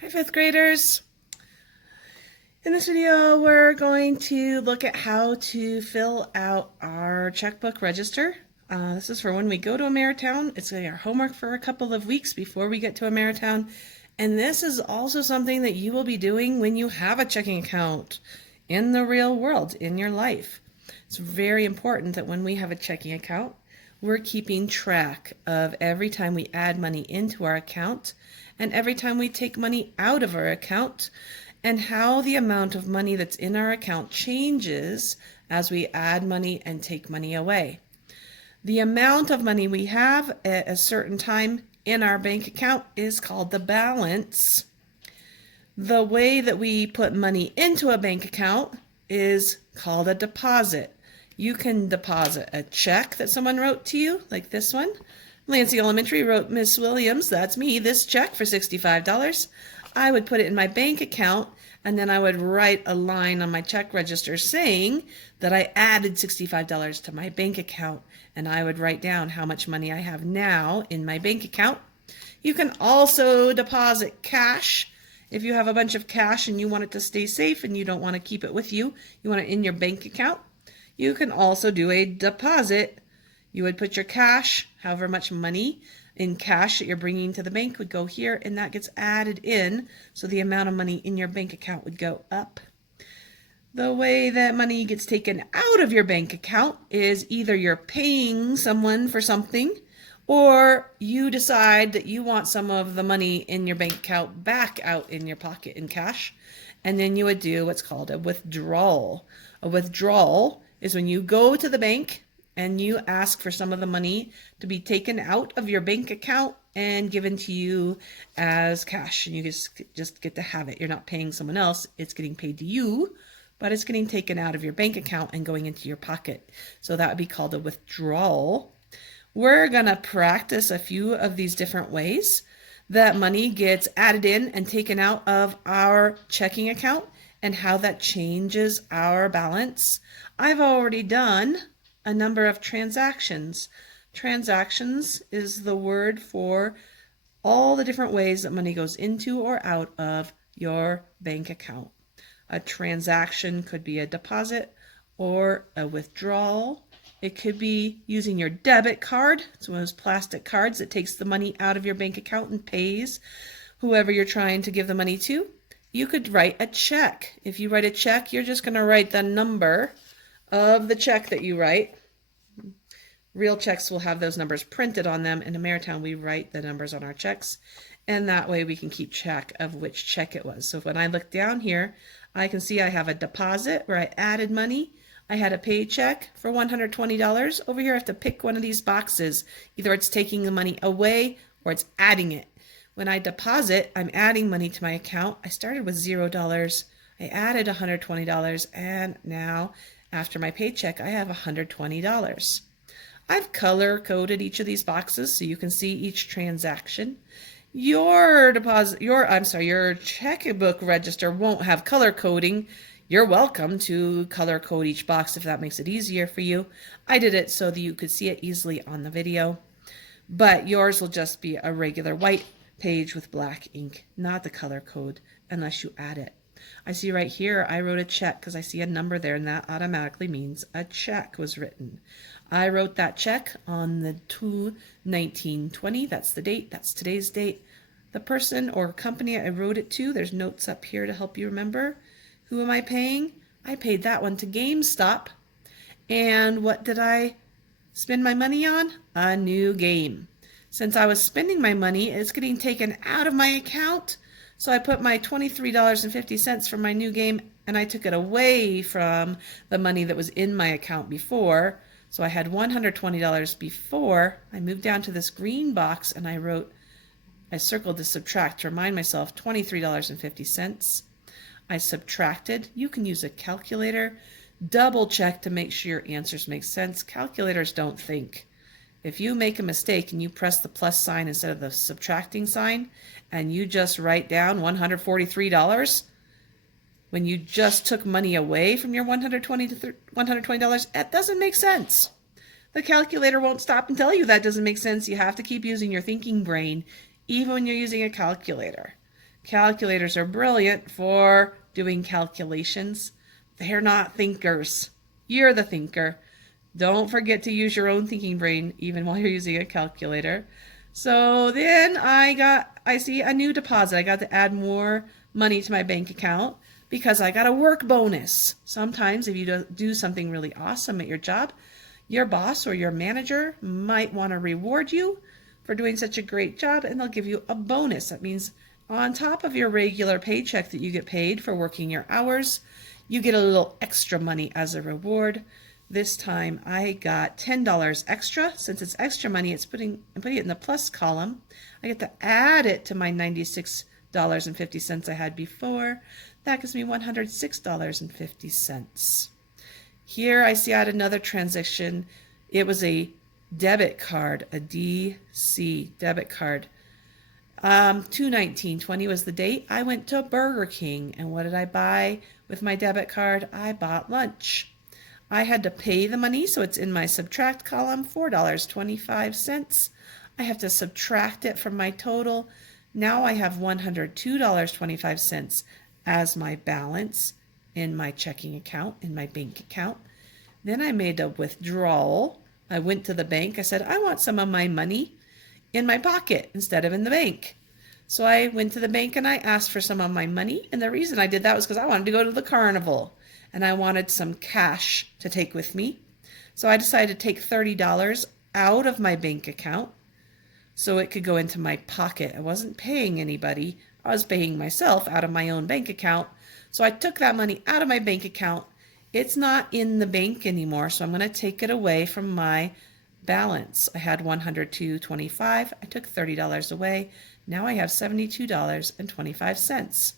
Hi, fifth graders. In this video, we're going to look at how to fill out our checkbook register. This is for when we go to Ameritown. It's our homework for a couple of weeks before we get to Ameritown. And this is also something that you will be doing when you have a checking account in the real world, in your life. It's very important that when we have a checking account, we're keeping track of every time we add money into our account and every time we take money out of our account, and how the amount of money that's in our account changes as we add money and take money away. The amount of money we have at a certain time in our bank account is called the balance. The way that we put money into a bank account is called a deposit. You can deposit a check that someone wrote to you, like this one. Lansing Elementary wrote Miss Williams, that's me, this check for $65. I would put it in my bank account, and then I would write a line on my check register saying that I added $65 to my bank account, and I would write down how much money I have now in my bank account. You can also deposit cash. If you have a bunch of cash and you want it to stay safe and you don't want to keep it with you, you want it in your bank account, you can also do a deposit. You would put your cash, however much money in cash that you're bringing to the bank would go here, and that gets added in, so the amount of money in your bank account would go up. The way that money gets taken out of your bank account is either you're paying someone for something, or you decide that you want some of the money in your bank account back out in your pocket in cash, and then you would do what's called a withdrawal. A withdrawal is when you go to the bank and you ask for some of the money to be taken out of your bank account and given to you as cash, and you just get to have it. You're not paying someone else, it's getting paid to you, but it's getting taken out of your bank account and going into your pocket. So that would be called a withdrawal. We're gonna practice a few of these different ways that money gets added in and taken out of our checking account and how that changes our balance. I've already done a number of transactions. Transactions is the word for all the different ways that money goes into or out of your bank account. A transaction could be a deposit or a withdrawal. It could be using your debit card. It's one of those plastic cards that takes the money out of your bank account and pays whoever you're trying to give the money to. You could write a check. If you write a check, you're just going to write the number of the check that you write. Real checks will have those numbers printed on them. In Ameritown, we write the numbers on our checks, and that way we can keep track of which check it was. So when I look down here, I can see I have a deposit where I added money. I had a paycheck for $120. Over here, I have to pick one of these boxes. Either it's taking the money away or it's adding it. When I deposit, I'm adding money to my account. I started with $0. I added $120, and now after my paycheck, I have $120. I've color coded each of these boxes so you can see each transaction. Your checkbook register won't have color coding. You're welcome to color code each box if that makes it easier for you. I did it so that you could see it easily on the video, but yours will just be a regular white page with black ink, not the color code unless you add it. I see right here I wrote a check because I see a number there, and that automatically means a check was written. I wrote that check on the 2/19/20. That's the date. That's today's date. The person or company I wrote it to, there's notes up here to help you remember. Who am I paying? I paid that one to GameStop. And what did I spend my money on? A new game. Since I was spending my money, it's getting taken out of my account. So I put my $23.50 for my new game, and I took it away from the money that was in my account before. So I had $120 before. I moved down to this green box and I circled the subtract to remind myself $23.50. I subtracted. You can use a calculator. Double check to make sure your answers make sense. Calculators don't think. If you make a mistake and you press the plus sign instead of the subtracting sign, and you just write down $143 when you just took money away from your $120, that doesn't make sense. The calculator won't stop and tell you that doesn't make sense. You have to keep using your thinking brain even when you're using a calculator. Calculators are brilliant for doing calculations. They're not thinkers. You're the thinker. Don't forget to use your own thinking brain even while you're using a calculator. So then I see a new deposit. I got to add more money to my bank account because I got a work bonus. Sometimes if you do something really awesome at your job, your boss or your manager might want to reward you for doing such a great job, and they'll give you a bonus. That means on top of your regular paycheck that you get paid for working your hours, you get a little extra money as a reward. This time I got $10 extra. Since it's extra money, I'm putting it in the plus column. I get to add it to my $96.50 I had before. That gives me $106.50. Here I see I had another transaction. It was a debit card, a DC debit card. 2/19/20 was the date. I went to Burger King, and what did I buy with my debit card? I bought lunch. I had to pay the money, so it's in my subtract column, $4.25. I have to subtract it from my total. Now I have $102.25 as my balance in my checking account, in my bank account. Then I made a withdrawal. I went to the bank. I said, I want some of my money in my pocket instead of in the bank. So I went to the bank and I asked for some of my money. And the reason I did that was because I wanted to go to the carnival and I wanted some cash to take with me. So I decided to take $30 out of my bank account so it could go into my pocket. I wasn't paying anybody. I was paying myself out of my own bank account. So I took that money out of my bank account. It's not in the bank anymore, so I'm going to take it away from my balance. I had $102.25. I took $30 away. Now I have $72.25.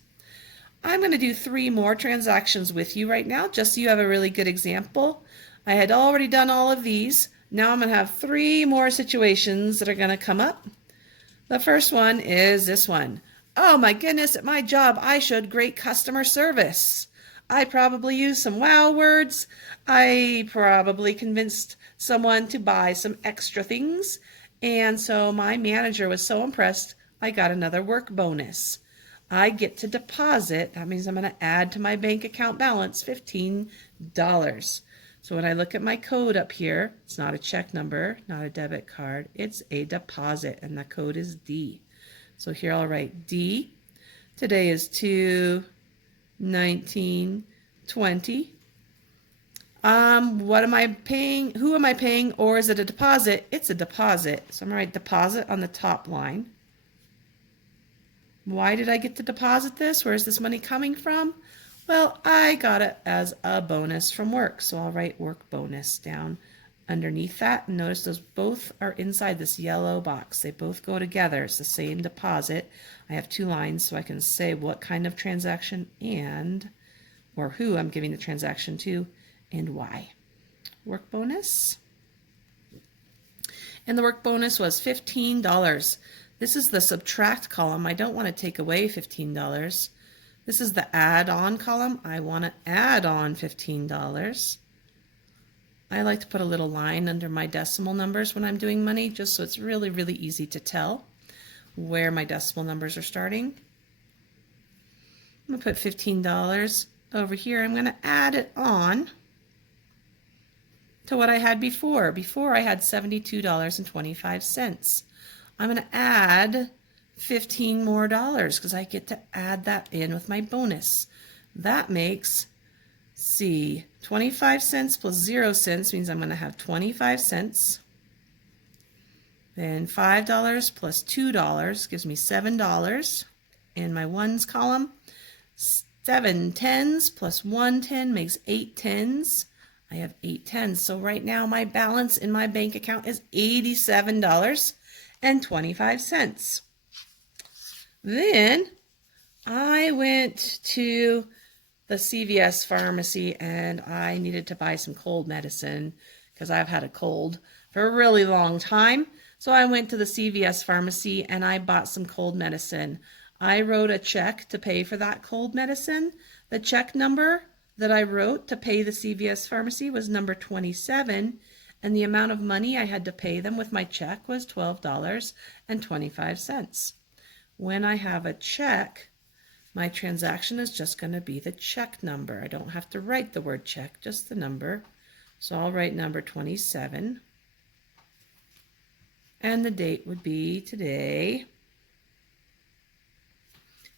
I'm going to do 3 more transactions with you right now, just so you have a really good example. I had already done all of these. Now I'm going to have 3 more situations that are going to come up. The first one is this one. Oh my goodness, at my job, I showed great customer service. I probably used some wow words. I probably convinced someone to buy some extra things. And so my manager was so impressed, I got another work bonus. I get to deposit, that means I'm going to add to my bank account balance $15. So when I look at my code up here, it's not a check number, not a debit card, it's a deposit, and the code is D. So here I'll write D. Today is 2/19/20. What am I paying? Who am I paying? Or is it a deposit? It's a deposit. So I'm going to write deposit on the top line. Why did I get to deposit this? Where is this money coming from? Well, I got it as a bonus from work. So I'll write work bonus down underneath that. And notice those both are inside this yellow box. They both go together. It's the same deposit. I have 2 lines so I can say what kind of transaction and, or who I'm giving the transaction to and why. Work bonus. And the work bonus was $15. This is the subtract column. I don't want to take away $15. This is the add-on column. I want to add on $15. I like to put a little line under my decimal numbers when I'm doing money, just so it's really, really easy to tell where my decimal numbers are starting. I'm going to put $15 over here. I'm going to add it on to what I had before. Before I had $72.25. I'm going to add $15 more because I get to add that in with my bonus. That makes, see, 25 cents plus 0 cents means I'm going to have 25 cents. Then $5 plus $2 gives me $7 in my ones column. 7 tens plus 1 10 makes 8 tens. I have 8 tens. So right now my balance in my bank account is $87.25. Then I went to the CVS pharmacy and I needed to buy some cold medicine because I've had a cold for a really long time. So I went to the CVS pharmacy and I bought some cold medicine. I wrote a check to pay for that cold medicine. The check number that I wrote to pay the CVS pharmacy was number 27, and the amount of money I had to pay them with my check was $12.25. When I have a check My transaction is just going to be the check number. I don't have to write the word check, just the number. So I'll write number 27. And the date would be today.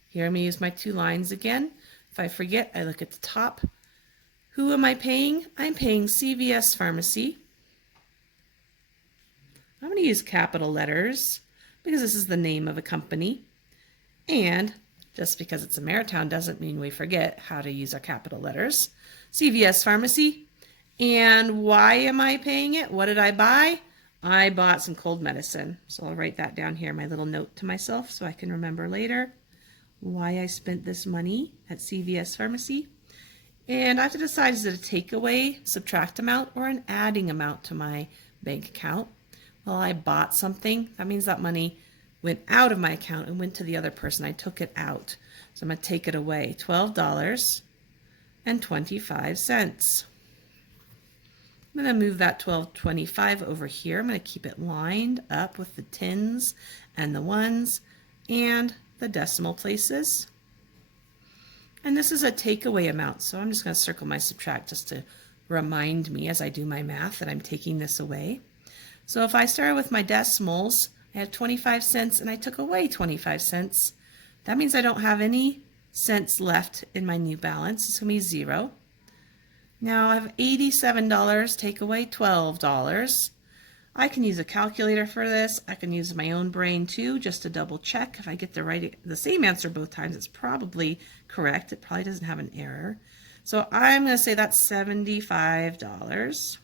Here I'm going to use my 2 lines again. If I forget, I look at the top. Who am I paying? I'm paying CVS Pharmacy. I'm going to use capital letters because this is the name of a company. And just because it's Ameritown doesn't mean we forget how to use our capital letters. CVS Pharmacy. And why am I paying it? What did I buy? I bought some cold medicine. So I'll write that down here, my little note to myself, so I can remember later why I spent this money at CVS Pharmacy. And I have to decide, is it a takeaway, subtract amount, or an adding amount to my bank account? Well, I bought something. That means that money went out of my account and went to the other person. I took it out. So I'm going to take it away. $12.25. I'm going to move that $12.25 over here. I'm going to keep it lined up with the tens and the ones and the decimal places. And this is a takeaway amount, so I'm just going to circle my subtract just to remind me as I do my math that I'm taking this away. So if I start with my decimals, I have 25 cents and I took away 25 cents. That means I don't have any cents left in my new balance. It's going to be 0. Now I have $87, take away $12. I can use a calculator for this. I can use my own brain too, just to double check. If I get the same answer both times, it's probably correct. It probably doesn't have an error. So I'm going to say that's $75.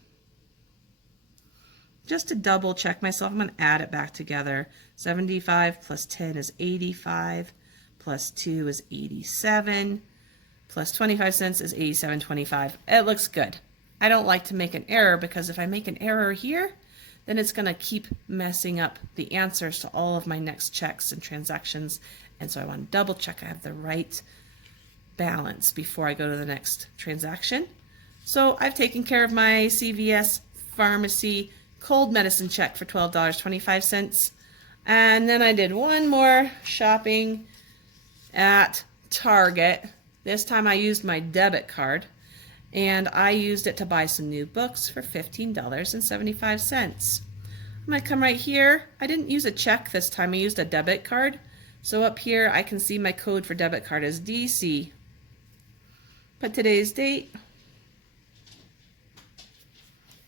Just to double check myself, I'm going to add it back together. 75 plus 10 is 85, plus 2 is 87, plus 25 cents is 87.25. It looks good. I don't like to make an error because if I make an error here, then it's going to keep messing up the answers to all of my next checks and transactions. And so I want to double check I have the right balance before I go to the next transaction. So I've taken care of my CVS Pharmacy cold medicine check for $12.25. And then I did one more shopping at Target. This time I used my debit card. And I used it to buy some new books for $15.75. I'm going to come right here. I didn't use a check this time. I used a debit card. So up here I can see my code for debit card is DC. Put today's date.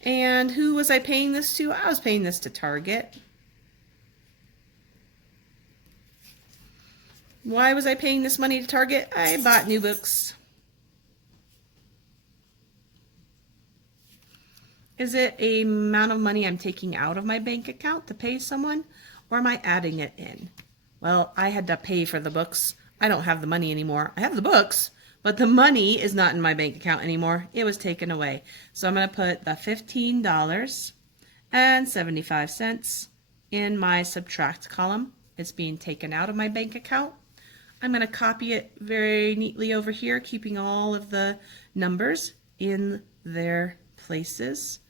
And who was I paying this to? I was paying this to Target. Why was I paying this money to Target? I bought new books. Is it a amount of money I'm taking out of my bank account to pay someone, or am I adding it in? Well, I had to pay for the books. I don't have the money anymore. I have the books, but the money is not in my bank account anymore. It was taken away. So I'm going to put the $15.75 in my subtract column. It's being taken out of my bank account. I'm going to copy it very neatly over here, keeping all of the numbers in their places.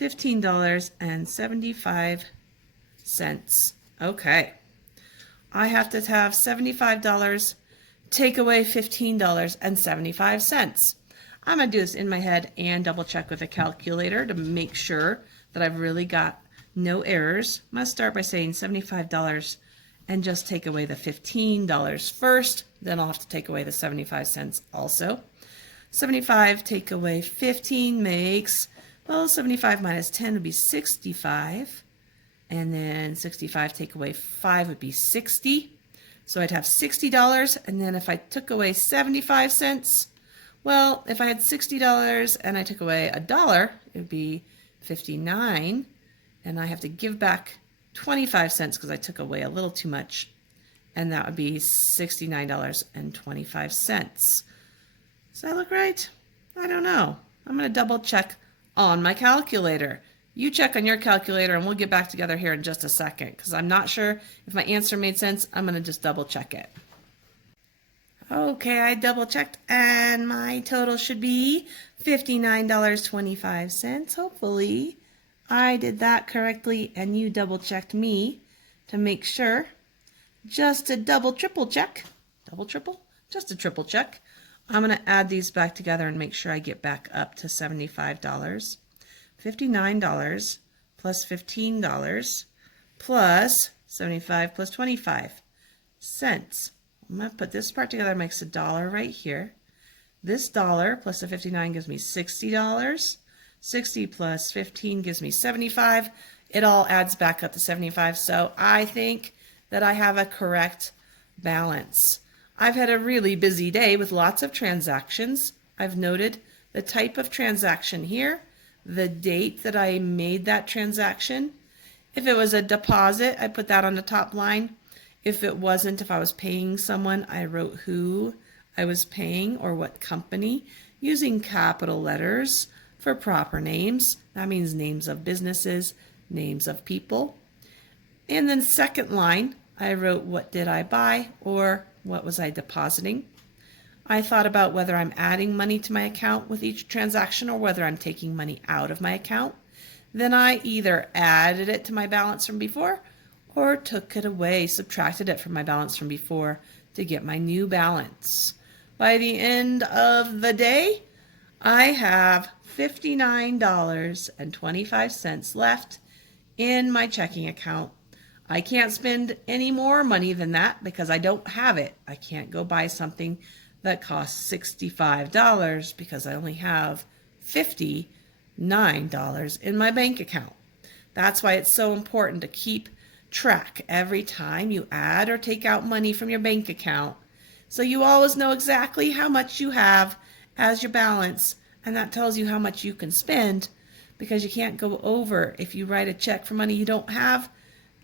$15.75. Okay. I have to have $75, take away $15.75. I'm going to do this in my head and double check with a calculator to make sure that I've really got no errors. I'm going to start by saying $75 and just take away the $15 first. Then I'll have to take away the 75 cents also. 75 take away 15 makes, well, 75 minus 10 would be 65. And then 65 take away 5 would be 60. So I'd have $60. And then if I took away 75 cents, well, if I had $60 and I took away $1, it would be 59. And I have to give back 25 cents because I took away a little too much. And that would be $69.25. Does that look right? I don't know. I'm going to double check on my calculator. You check on your calculator and we'll get back together here in just a second because I'm not sure if my answer made sense. I'm going to just double check it. Okay, I double checked and my total should be $59.25. Hopefully I did that correctly and you double checked me to make sure. Just to double triple check. double, triple, just a triple check. I'm going to add these back together and make sure I get back up to $75. $59 plus $15 plus 75 plus 25 cents. I'm going to put this part together, makes a dollar right here. This dollar plus the 59 gives me $60. 60 plus 15 gives me 75. It all adds back up to 75. So I think that I have a correct balance. I've had a really busy day with lots of transactions. I've noted the type of transaction here, the date that I made that transaction. If it was a deposit, I put that on the top line. If it wasn't, if I was paying someone, I wrote who I was paying or what company, using capital letters for proper names. That means names of businesses, names of people. And then second line, I wrote what did I buy or what was I depositing. I thought about whether I'm adding money to my account with each transaction or whether I'm taking money out of my account. Then I either added it to my balance from before or took it away, subtracted it from my balance from before to get my new balance. By the end of the day, I have $59.25 left in my checking account. I can't spend any more money than that because I don't have it. I can't go buy something that costs $65 because I only have $59 in my bank account. That's why it's so important to keep track every time you add or take out money from your bank account, so you always know exactly how much you have as your balance, and that tells you how much you can spend, because you can't go over. If you write a check for money you don't have,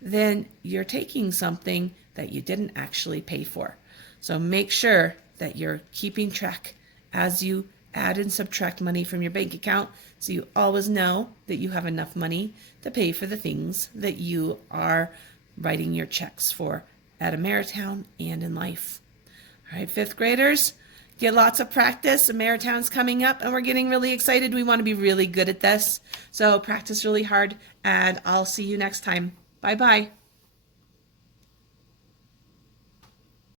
then you're taking something that you didn't actually pay for. So make sure that you're keeping track as you add and subtract money from your bank account, so you always know that you have enough money to pay for the things that you are writing your checks for at Ameritown and in life. All right, fifth graders, get lots of practice. Ameritown's coming up and we're getting really excited. We want to be really good at this. So practice really hard, and I'll see you next time. Bye-bye.